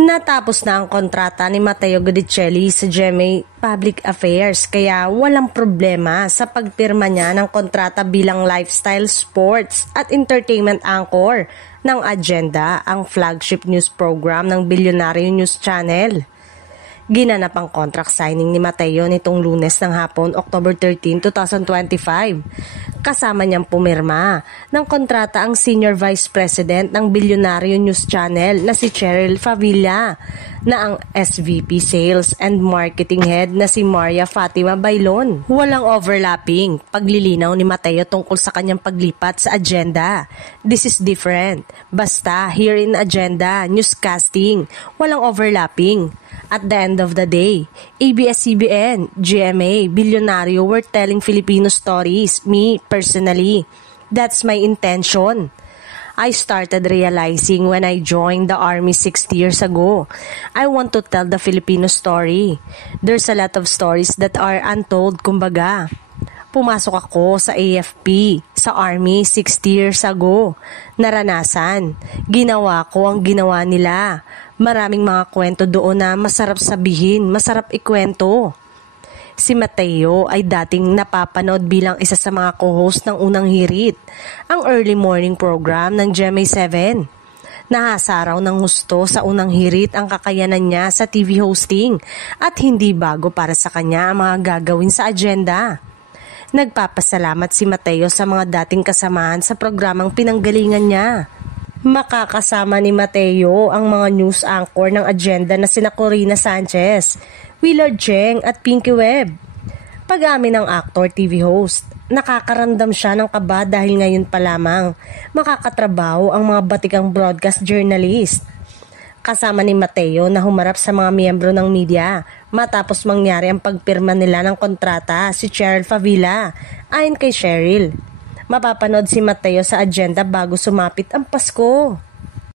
Natapos na ang kontrata ni Matteo Guidicelli sa GMA Public Affairs kaya walang problema sa pagpirma niya ng kontrata bilang lifestyle, sports at entertainment anchor ng Agenda, ang flagship news program ng Bilyonaryo News Channel. Ginanap ang contract signing ni Matteo nitong Lunes ng hapon, October 13, 2025. Kasama niyang pumirma ng kontrata ang Senior Vice President ng Bilyonaryo News Channel na si Cheryl Favilla na ang SVP Sales and Marketing Head na si Maria Fatima Bailon. Walang overlapping paglilinaw ni Matteo tungkol sa kanyang paglipat sa Agenda. This is different. Basta here in Agenda, newscasting, walang overlapping. At the end of the day, ABS-CBN, GMA, Bilyonaryo were telling Filipino stories. Me, personally, that's my intention. I started realizing when I joined the Army 6 years ago. I want to tell the Filipino story. There's a lot of stories that are untold, kumbaga. Pumasok ako sa AFP, sa Army 6 years ago. Naranasan. Ginawa ko ang ginawa nila. Maraming mga kwento doon na masarap sabihin, masarap ikwento. Si Matteo ay dating napapanood bilang isa sa mga co-host ng Unang Hirit, ang early morning program ng GMA7. Nahasa raw ng gusto sa Unang Hirit ang kakayanan niya sa TV hosting at hindi bago para sa kanya ang mga gagawin sa agenda. Nagpapasalamat si Matteo sa mga dating kasamahan sa programang pinanggalingan niya. Makakasama ni Matteo ang mga news anchor ng Agenda na sina Corina Sanchez, Willard Cheng at Pinky Webb. Pag-amin ng actor TV host, nakakaramdam siya ng kaba dahil ngayon pa lamang makakatrabaho ang mga batikang broadcast journalist. Kasama ni Matteo na humarap sa mga miyembro ng media matapos mangyari ang pagpirma nila ng kontrata si Cheryl Favilla. Ayon kay Cheryl, mapapanood si Matteo sa Agenda bago sumapit ang Pasko.